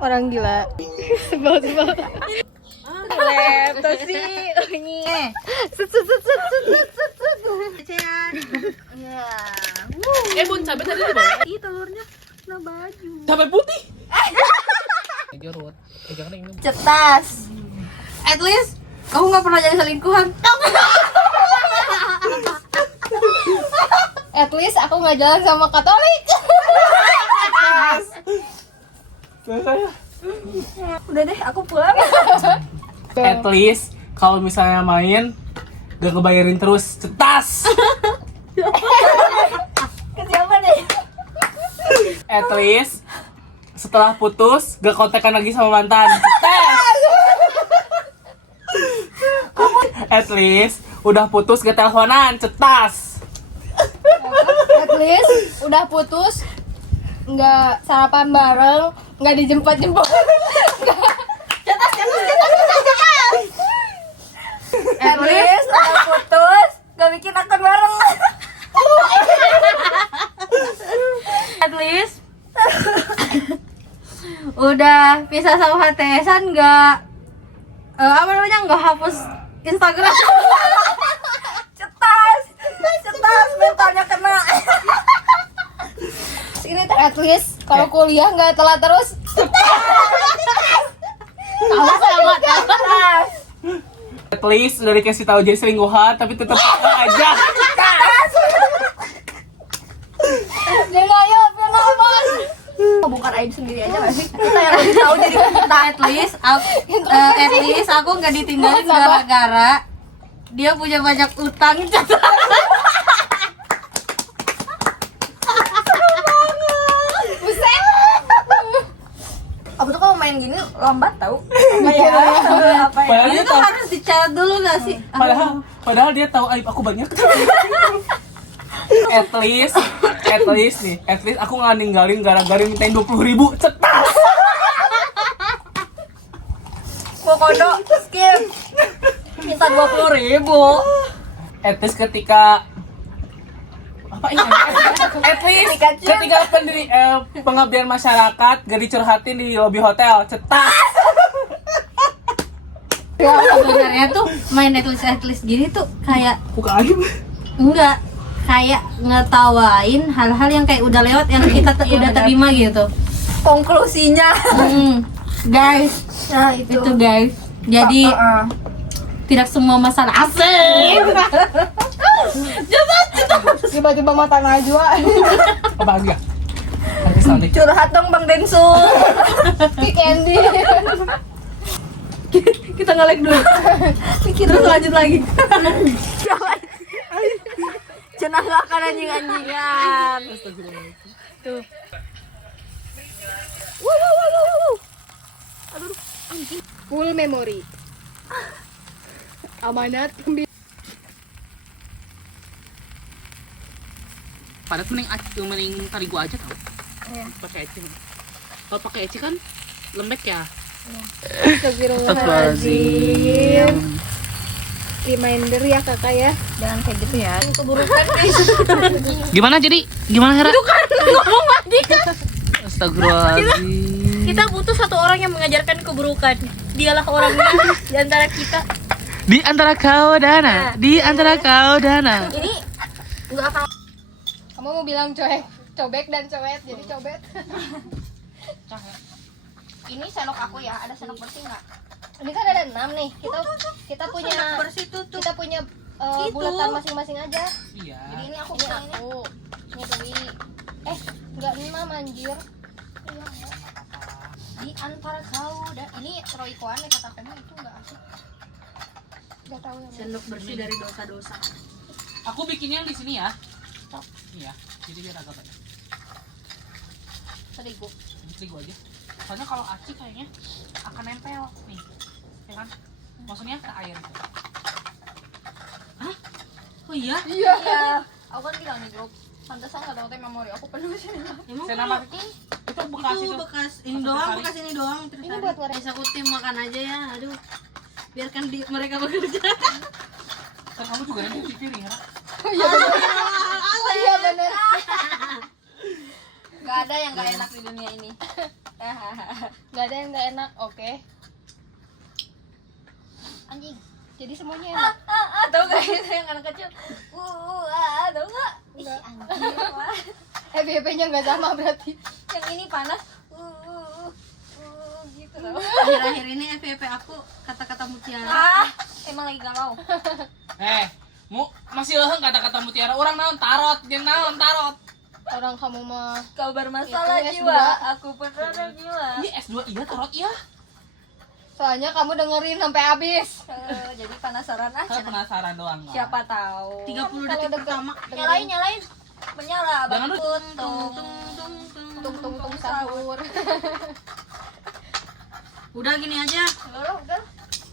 Orang gila. Sebel. Laptop sih. Bunyi. Set. Ya. Bun, cabai tadi di bawah. Ih, telurnya kena baju. Cabai putih. Jorot. Jangan ini. Cetas. At least kamu nggak pernah jadi selingkuhan. At least aku nggak jalan sama Katolik. Saya. Udah deh, aku pulang. At least kalau misalnya main gak ngebayarin terus, cetas. Ke siapa deh? At least setelah putus gak kontekan lagi sama mantan, cetas. At least udah putus gak teleponan, cetas. At least udah putus, nggak sarapan bareng, nggak dijemput. Cetas. At least udah putus, nggak bikin akun bareng. At least udah pisah sama HTS-an, nggak nggak hapus Instagram. Cetas, mentalnya kena. Ini at least kalau kuliah nggak telat terus. Sama. At least udah dikasih tahu jadi selingkuhan tapi tetap aja. Jangan aman. Bukan aib sendiri aja nggak sih? Kita yang lebih tahu jadi kita at least aku nggak ditinggalin gara-gara dia punya banyak utang. Aku tuh kalau main gini lambat tau. Padahal dia Itu tahu. harus dicatat dulu nggak sih? Padahal dia tahu aib aku banyak. At least aku nggak ninggalin gara-gara mintain 20.000, cetas. Kokodo skip. Minta 20.000. At least ketika apa ini? At least ketika pengabdian masyarakat gak dicurhatin di lobi hotel, cetas. Ya sebenarnya tuh main at least gini tuh kayak Bukan aib. enggak, kayak ngetawain hal-hal yang kayak udah lewat yang kita udah terima gitu. Konklusinya guys, nah itu guys. Jadi tidak semua masalah asik. Tiba-tiba mata Najwa. Apa lagi ya? Artis Sonic. Curhat dong Bang Densu. Ki Candy. Kita nge-like dulu. Terus lanjut lagi. Cenah gak akan anjing-anjingan. Tuh. Wow. Aduh, anjing. Full memory. Amanat Padahal mending tarigu aja tau. Iya. Pakai eci. Kalau pakai eci kan lembek ya. Astagfirullahaladzim. Reminder ya kakak ya. Jangan kayak gitu ya. Keburukan guys. Gimana Hera? Itu kan ngomong lagi. Astagfirullahaladzim. Kita butuh satu orang yang mengajarkan keburukan. Dialah orangnya di antara kita. Di antara kau dan Ana. Ini nggak akan. Kamu mau bilang cobek dan cowet, jadi cobet. Ini sendok aku ya, ada sendok bersih nggak? Ini kan ada 6 nih. Kita punya bersih tuh. Kita punya bulatan masing-masing aja. Iya. Jadi ini aku punya ini. Ini Dewi. Enggak 6 anjir. Iya, enggak. Di antara kau dan ini Roykoan nih kata kamu itu enggak asik. Enggak tahu yang sendok bersih dari dosa-dosa. Aku bikinnya yang di sini ya. Iya. Jadi biar agak banyak. Terigu aja. Soalnya kalau aci kayaknya akan nempel nih, ya kan? Maksudnya ke air gitu. Hah? Oh iya? Iya. Aku kan bilang nih grup. Pantesan nggak tahu teh memori aku penuh sih. Emang Senama itu bekas itu. Bekas ini doang terus Ini buat warna. bisa kutim makan aja ya. Aduh. Biarkan mereka bekerja. Kan kamu juga nanti pikirin ya. Iya benar. Gak ada yang nggak enak di dunia ini. Nggak ada yang nggak enak, oke. Anjing. Jadi semuanya enak. Tahu gak itu yang anak kecil? Tahu nggak? Ih, anjing lah. FYP-nya nggak sama berarti. Yang ini panas. Gitu tau. Akhir-akhir ini FYP aku kata-kata mutiara. Emang lagi galau. Masih leheng kata-kata mutiara. Orang naon tarot, dia naon tarot. Orang kamu mah Kau bermasalah Itu S2. jiwa, aku berdarah jiwa. Ini S2 iya tarot iya. soalnya kamu dengerin sampai habis. Jadi penasaran Saya penasaran doang. Lah. Siapa tahu. 30 Kalau detik pertama. Nyalain. Menyala, Jangan Bang. lu- Tung sahur. Udah gini aja, Udah.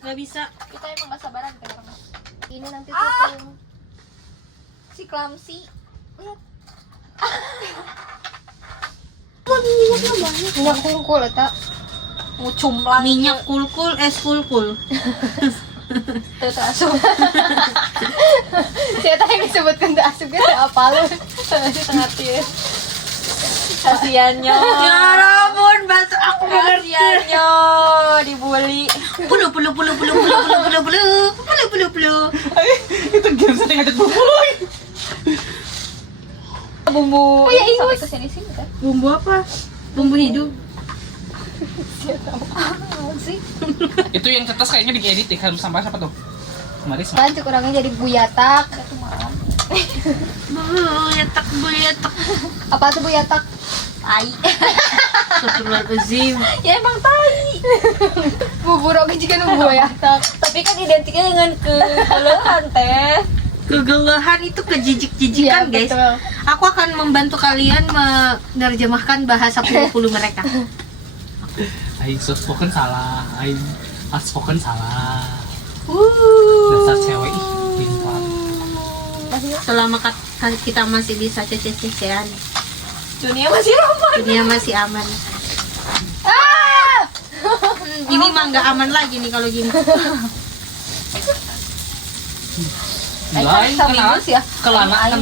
nggak bisa. Kita emang gak sabaran kita orang. Ini nanti tuh Si Klamsi. Lihat. minyak kungkul eta. Ngucum lang. Minyak kulkul, es kulkul. Teu asup. Saya tadi disebutkan teu asup ge apa lu? Tengah tieu. Kasiannya. Ya ampun, bahasa aku Kasiannya dibully. Puluh. Itu game setting aja dulu. Bumbu. Oh, ya, ini sampai ingus. ke sini kan. Bumbu apa? Bumbu hidup. Sih. Itu yang cetas kayaknya diedit deh kalau sampai siapa tuh? Kemarin Kan cuk orangnya jadi buyatak. Buyatak. Apa tuh buyatak? Tai. Astagfirullahaladzim. Ya emang tai. Bubur oge juga nu buyatak. Tapi kan identiknya dengan kegelehan teh. Kegelehan itu kejijik-jijikan, Iya, guys. betul. Aku akan membantu kalian menerjemahkan bahasa pulu-pulu mereka. Aing spoken salah, Aing outspoken salah. Dasar cewek ih, pintar. Selama kita masih bisa cece-cecean, Dunia masih ramai. dunia masih aman. Ini mah nggak aman lagi nih kalau gini. Lain kenalan ya. kenalan.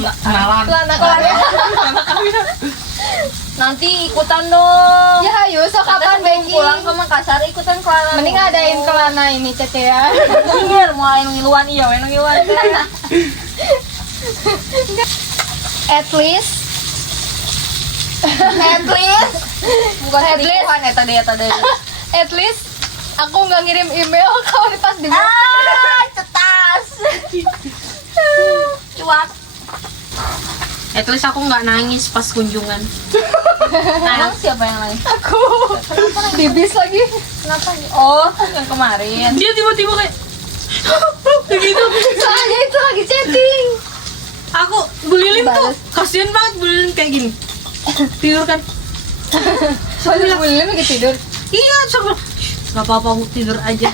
Nanti ikutan dong. Ya hayu sok kapan Becky? Pulang ke Makassar ikutan kelana. Mending adain kelana ini Cece ya. Anjir, mulai ngiluan iya, we ngiluan. At least Bukan At least. selingkuhan eta deh. at least aku nggak ngirim email kalau pas di Cetas. Cuak. At least aku nggak nangis pas kunjungan. Emang siapa yang lain? aku di bis lagi. Kenapa nih? Oh, yang kemarin. Dia tiba-tiba kayak begitu. Soalnya itu lagi chatting. Aku Bulilin tuh Bales. kasian banget, Bulilin kayak gini. Tidur kan? Soalnya Bulilin lagi tidur. Iya, coba. Gak apa-apa, aku tidur aja.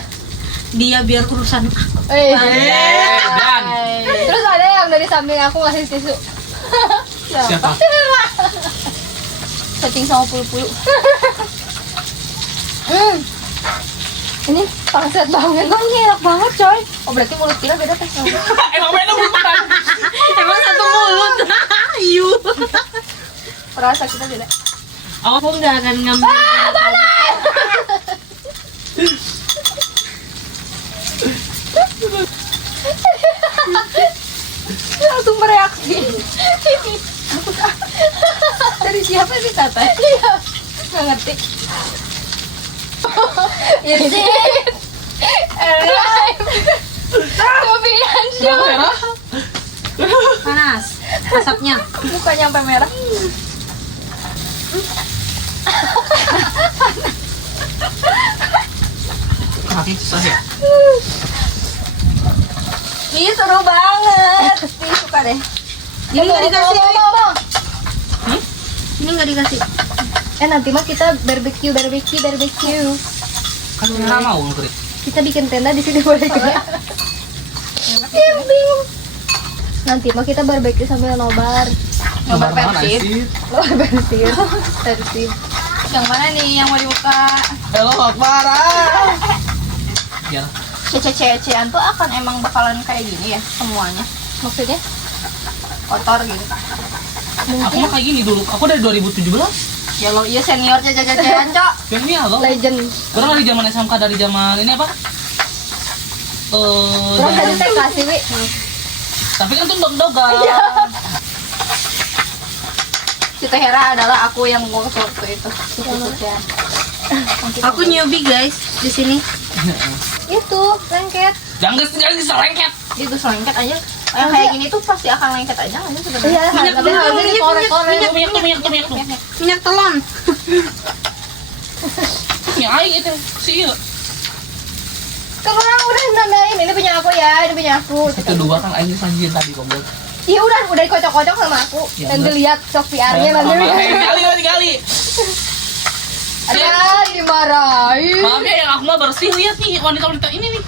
Dia biar urusan. Dan Terus ada yang dari samping aku ngasih tisu. siapa? Setting sama pulu-pulu. Ini pangset banget. Enggak, ini enak banget, coy. Oh, berarti mulut kita beda teh. Emang beda bukan? Emang satu mulut. Ayu. Perasa kita beda. Aku nggak akan ngambil. Langsung bereaksi. Dari siapa sih Tata? Iya. Nggak ngerti. Is it alive? Kopian Kenapa show. merah? Panas asapnya. Mukanya sampai merah. Kaki susah ya? Ih, seru banget. Ih, suka deh. Ini nggak dikasih. Mau. Ini nggak dikasih. Nanti mah kita barbecue. Kan nggak mau ngerit. Kita bikin tenda di sini boleh juga. Camping. Nanti mah kita barbecue sambil nobar. Nobar Mana Persib. sih? Nobar Persib. Yang mana nih yang mau dibuka? Halo, Akbar. Ya, Cece-cecean tuh akan emang bakalan kayak gini ya semuanya. Maksudnya? Kotor gitu. aku mah kayak gini dulu. Aku dari 2017. Ya lo iya seniornya jajan cok. Demi Allah. Legend. Orang dari zaman SMK, dari zaman ini apa? Terus tadi Zaman- saya kasih wi. tapi kan tuh dog-dogan. Cita Hera adalah aku yang ngurus waktu itu. Suku-sukunya. Aku newbie guys di sini. Itu lengket. Jangan diselengket. Itu selengket aja. Yang kayak gini tuh pasti akan lengket aja kan sebenarnya. Iya, Minyak tapi minyak harus dikorek-korek. Minyak tuh. minyak telon. Ya aing itu sih. Kan orang udah nandain, ini punya aku ya, ini punya aku. Kedua kan aing sanjin tadi goblok. Iya udah dikocok-kocok sama aku. Ya, Nanti udah. lihat sok PR-nya nanti. Kali. Ada dimarahin. Maaf ya, yang aku mah bersih. Lihat nih wanita-wanita ini nih.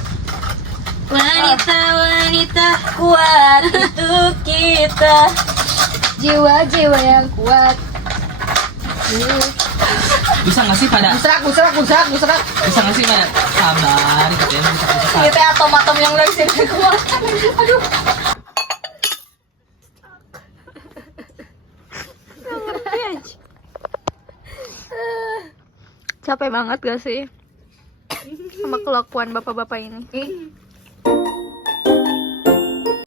Wanita-wanita kuat itu kita. Jiwa-jiwa yang kuat. Bisa nggak sih pada Busrak. bisa nggak sih pada sabar gitu ya, bisa Ini teh atom-atom yang dari sini keluar. Aduh. Capek banget gak sih sama kelakuan bapak-bapak ini?